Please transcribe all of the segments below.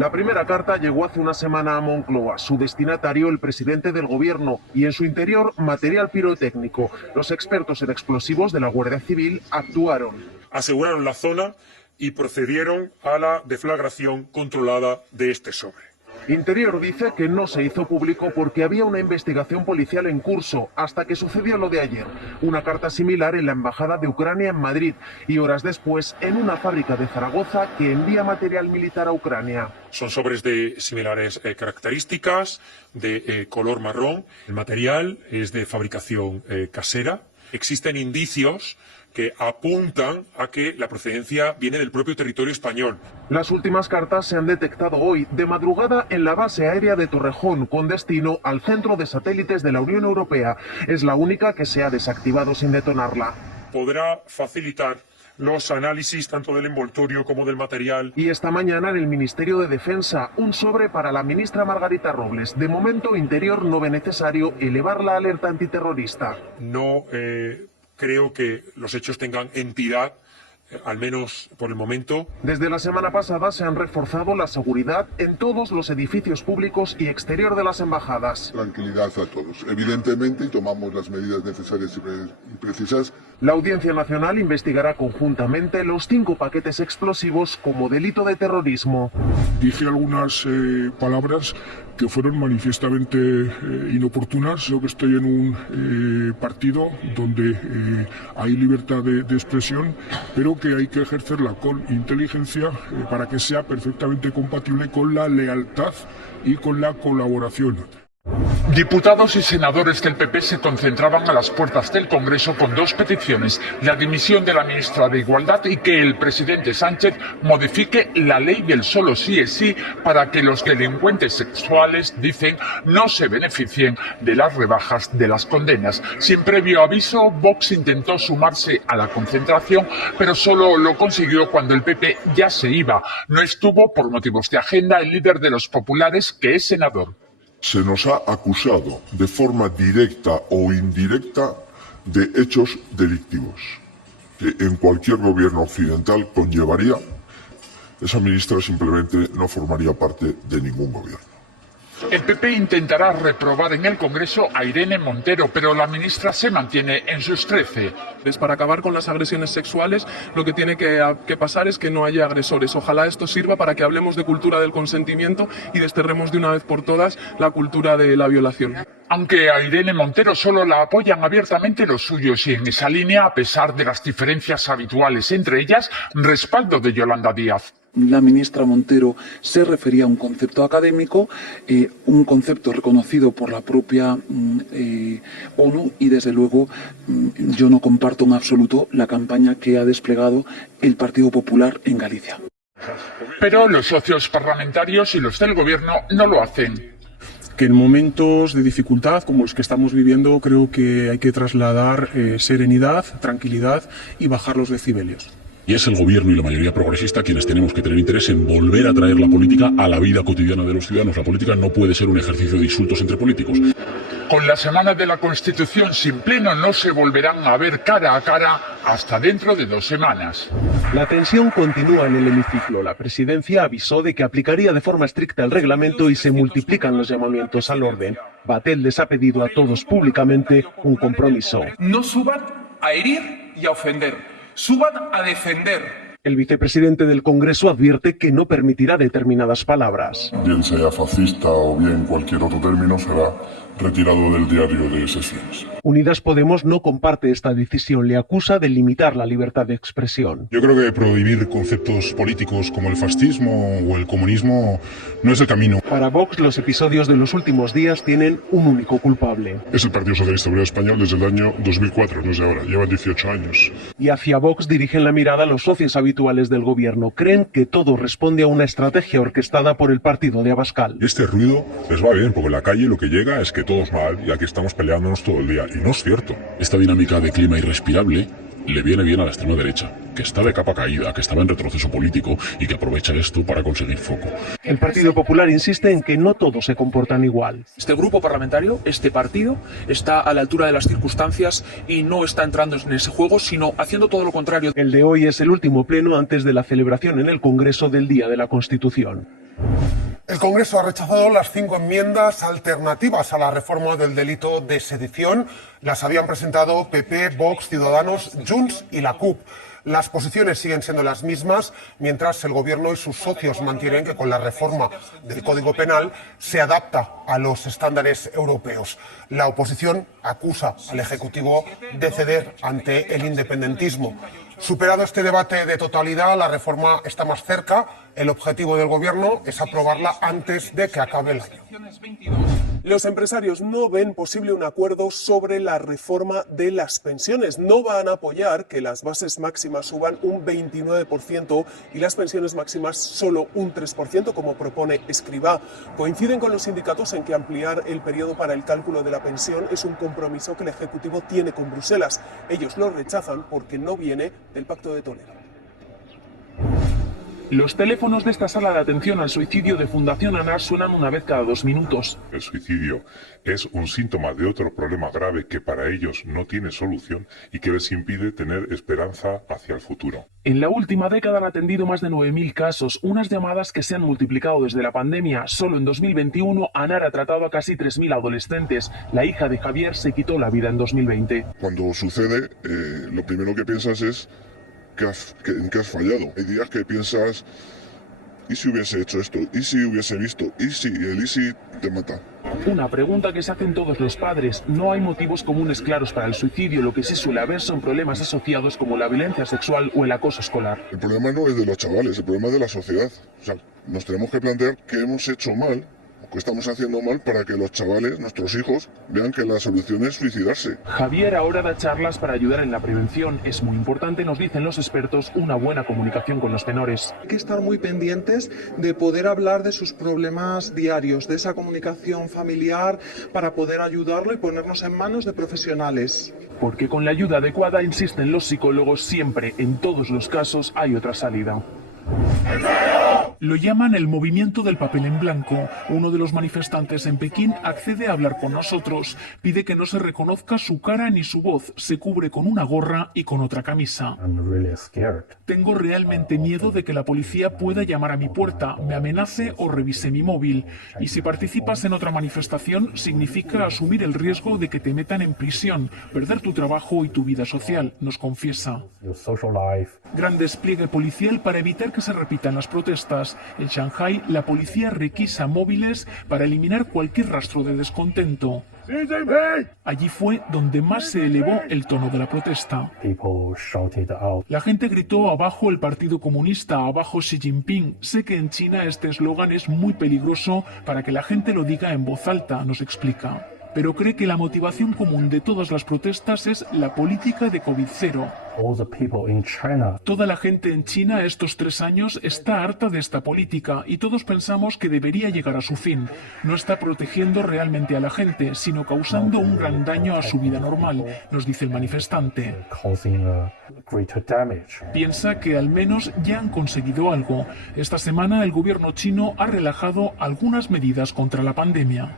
La primera carta llegó hace una semana a Moncloa, su destinatario el presidente del gobierno, y en su interior material pirotécnico. Los expertos en explosivos de la Guardia Civil actuaron. Aseguraron la zona y procedieron a la deflagración controlada de este sobre. Interior dice que no se hizo público porque había una investigación policial en curso, hasta que sucedió lo de ayer. Una carta similar en la Embajada de Ucrania en Madrid y horas después en una fábrica de Zaragoza que envía material militar a Ucrania. Son sobres de similares características, de color marrón. El material es de fabricación casera. Existen indicios que apuntan a que la procedencia viene del propio territorio español. Las últimas cartas se han detectado hoy de madrugada en la base aérea de Torrejón, con destino al centro de satélites de la Unión Europea. Es la única que se ha desactivado sin detonarla. Podrá facilitar los análisis tanto del envoltorio como del material. Y esta mañana en el Ministerio de Defensa, un sobre para la ministra Margarita Robles. De momento, Interior no ve necesario elevar la alerta antiterrorista. No creo que los hechos tengan entidad, al menos por el momento. Desde la semana pasada se han reforzado la seguridad en todos los edificios públicos y exterior de las embajadas. Tranquilidad a todos, evidentemente, y tomamos las medidas necesarias y precisas. La Audiencia Nacional investigará conjuntamente los 5 paquetes explosivos como delito de terrorismo. Dije algunas palabras que fueron manifiestamente inoportunas. Creo que estoy en un partido donde hay libertad de expresión, pero que hay que ejercerla con inteligencia para que sea perfectamente compatible con la lealtad y con la colaboración. Diputados y senadores del PP se concentraban a las puertas del Congreso con 2 peticiones: la dimisión de la ministra de Igualdad y que el presidente Sánchez modifique la ley del solo sí es sí para que los delincuentes sexuales, dicen, no se beneficien de las rebajas de las condenas. Sin previo aviso, Vox intentó sumarse a la concentración, pero solo lo consiguió cuando el PP ya se iba. No estuvo por motivos de agenda el líder de los populares, que es senador. Se nos ha acusado de forma directa o indirecta de hechos delictivos, que en cualquier gobierno occidental conllevaría. Esa ministra simplemente no formaría parte de ningún gobierno. El PP intentará reprobar en el Congreso a Irene Montero, pero la ministra se mantiene en sus 13. Para acabar con las agresiones sexuales, lo que tiene que pasar es que no haya agresores. Ojalá esto sirva para que hablemos de cultura del consentimiento y desterremos de una vez por todas la cultura de la violación. Aunque a Irene Montero solo la apoyan abiertamente los suyos, y en esa línea, a pesar de las diferencias habituales entre ellas, respaldo de Yolanda Díaz. La ministra Montero se refería a un concepto académico, un concepto reconocido por la propia ONU, y desde luego yo no comparto en absoluto la campaña que ha desplegado el Partido Popular en Galicia. Pero los socios parlamentarios y los del gobierno no lo hacen. Que en momentos de dificultad como los que estamos viviendo creo que hay que trasladar serenidad, tranquilidad y bajar los decibelios. Y es el gobierno y la mayoría progresista quienes tenemos que tener interés en volver a traer la política a la vida cotidiana de los ciudadanos. La política no puede ser un ejercicio de insultos entre políticos. Con la semana de la Constitución sin pleno no se volverán a ver cara a cara hasta dentro de 2 semanas. La tensión continúa en el hemiciclo. La presidencia avisó de que aplicaría de forma estricta el reglamento y se multiplican los llamamientos al orden. Batet les ha pedido a todos públicamente un compromiso. No suban a herir y a ofender, suban a defender. El vicepresidente del Congreso advierte que no permitirá determinadas palabras. Bien sea fascista o bien cualquier otro término, será retirado del diario de sesiones. Unidas Podemos no comparte esta decisión, le acusa de limitar la libertad de expresión. Yo creo que prohibir conceptos políticos como el fascismo o el comunismo no es el camino. Para Vox, los episodios de los últimos días tienen un único culpable. Es el Partido Socialista Obrero Español desde el año 2004, no es de ahora, llevan 18 años. Y hacia Vox dirigen la mirada los socios habituales del gobierno. Creen que todo responde a una estrategia orquestada por el partido de Abascal. Este ruido les va bien, porque en la calle lo que llega es que todos mal y aquí estamos peleándonos todo el día. Y no es cierto. Esta dinámica de clima irrespirable le viene bien a la extrema derecha, que está de capa caída, que estaba en retroceso político y que aprovecha esto para conseguir foco. El Partido Popular insiste en que no todos se comportan igual. Este grupo parlamentario, este partido, está a la altura de las circunstancias y no está entrando en ese juego, sino haciendo todo lo contrario. El de hoy es el último pleno antes de la celebración en el Congreso del Día de la Constitución. El Congreso ha rechazado las 5 enmiendas alternativas a la reforma del delito de sedición. Las habían presentado PP, Vox, Ciudadanos, Junts y la CUP. Las posiciones siguen siendo las mismas, mientras el Gobierno y sus socios mantienen que con la reforma del Código Penal se adapta a los estándares europeos. La oposición acusa al Ejecutivo de ceder ante el independentismo. Superado este debate de totalidad, la reforma está más cerca. El objetivo del Gobierno es aprobarla antes de que acabe el año. Los empresarios no ven posible un acuerdo sobre la reforma de las pensiones. No van a apoyar que las bases máximas suban un 29% y las pensiones máximas solo un 3%, como propone Escrivá. Coinciden con los sindicatos en que ampliar el periodo para el cálculo de la pensión es un compromiso que el Ejecutivo tiene con Bruselas. Ellos lo rechazan porque no viene del Pacto de Toledo. Los teléfonos de esta sala de atención al suicidio de Fundación ANAR suenan una vez cada 2 minutos. El suicidio es un síntoma de otro problema grave que para ellos no tiene solución y que les impide tener esperanza hacia el futuro. En la última década han atendido más de 9.000 casos, unas llamadas que se han multiplicado desde la pandemia. Solo en 2021 ANAR ha tratado a casi 3.000 adolescentes. La hija de Javier se quitó la vida en 2020. Cuando sucede, lo primero que piensas es en qué has fallado. Hay días que piensas, ¿y si hubiese hecho esto? ¿Y si hubiese visto? ¿Y si? El ¿y si te mata? Una pregunta que se hacen todos los padres. No hay motivos comunes claros para el suicidio. Lo que sí suele haber son problemas asociados como la violencia sexual o el acoso escolar. El problema no es de los chavales, el problema es de la sociedad. O sea, nos tenemos que plantear qué hemos hecho mal, o qué estamos haciendo mal para que los chavales, nuestros hijos, vean que la solución es suicidarse. Javier ahora da charlas para ayudar en la prevención. Es muy importante, nos dicen los expertos, una buena comunicación con los menores. Hay que estar muy pendientes de poder hablar de sus problemas diarios, de esa comunicación familiar, para poder ayudarlo y ponernos en manos de profesionales. Porque con la ayuda adecuada, insisten los psicólogos, siempre, en todos los casos, hay otra salida. Lo llaman el movimiento del papel en blanco. Uno de los manifestantes en Pekín accede a hablar con nosotros. Pide que no se reconozca su cara ni su voz. Se cubre con una gorra y con otra camisa. Tengo realmente miedo de que la policía pueda llamar a mi puerta, me amenace o revise mi móvil. Y si participas en otra manifestación, significa asumir el riesgo de que te metan en prisión, perder tu trabajo y tu vida social, nos confiesa. Gran despliegue policial para evitar que se repitan las protestas. En Shanghái, la policía requisa móviles para eliminar cualquier rastro de descontento. Allí fue donde más se elevó el tono de la protesta. La gente gritó abajo el Partido Comunista, abajo Xi Jinping. Sé que en China este eslogan es muy peligroso para que la gente lo diga en voz alta, nos explica. Pero cree que la motivación común de todas las protestas es la política de COVID-0. Toda la gente en China estos 3 años está harta de esta política y todos pensamos que debería llegar a su fin. No está protegiendo realmente a la gente, sino causando un gran daño a su vida normal, nos dice el manifestante. Piensa que al menos ya han conseguido algo. Esta semana el gobierno chino ha relajado algunas medidas contra la pandemia.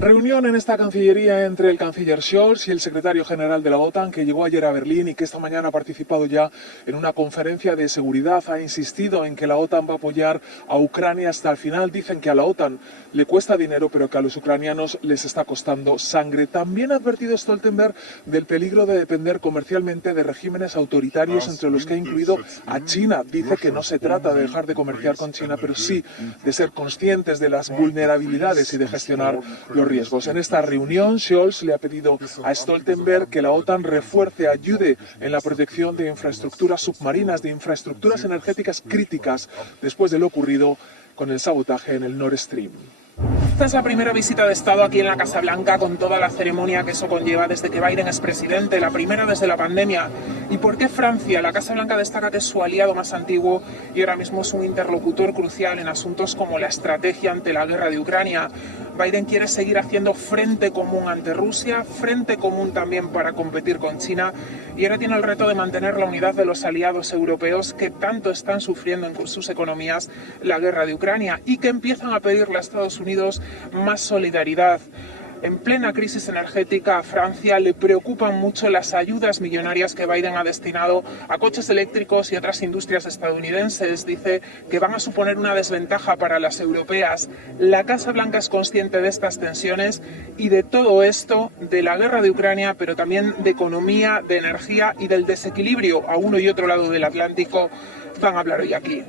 Reunión en esta Cancillería entre el canciller Scholz y el secretario general de la OTAN, que llegó ayer a Berlín y que esta mañana ha participado ya en una conferencia de seguridad. Ha insistido en que la OTAN va a apoyar a Ucrania hasta el final. Dicen que a la OTAN le cuesta dinero, pero que a los ucranianos les está costando sangre. También ha advertido Stoltenberg del peligro de depender comercialmente de regímenes autoritarios, entre los que ha incluido a China. Dice que no se trata de dejar de comerciar con China, pero sí de ser conscientes de las vulnerabilidades y de gestionar los riesgos. En esta reunión, Scholz le ha pedido a Stoltenberg que la OTAN refuerce, ayude en la protección de infraestructuras submarinas, de infraestructuras energéticas críticas, después de lo ocurrido con el sabotaje en el Nord Stream. Esta es la primera visita de Estado aquí en la Casa Blanca, con toda la ceremonia que eso conlleva desde que Biden es presidente, la primera desde la pandemia. ¿Y por qué Francia? La Casa Blanca destaca que es su aliado más antiguo y ahora mismo es un interlocutor crucial en asuntos como la estrategia ante la guerra de Ucrania. Biden quiere seguir haciendo frente común ante Rusia, frente común también para competir con China, y ahora tiene el reto de mantener la unidad de los aliados europeos que tanto están sufriendo en sus economías la guerra de Ucrania y que empiezan a pedirle a Estados Unidos más solidaridad. En plena crisis energética, a Francia le preocupan mucho las ayudas millonarias que Biden ha destinado a coches eléctricos y otras industrias estadounidenses. Dice que van a suponer una desventaja para las europeas. La Casa Blanca es consciente de estas tensiones y de todo esto, de la guerra de Ucrania, pero también de economía, de energía y del desequilibrio a uno y otro lado del Atlántico, van a hablar hoy aquí.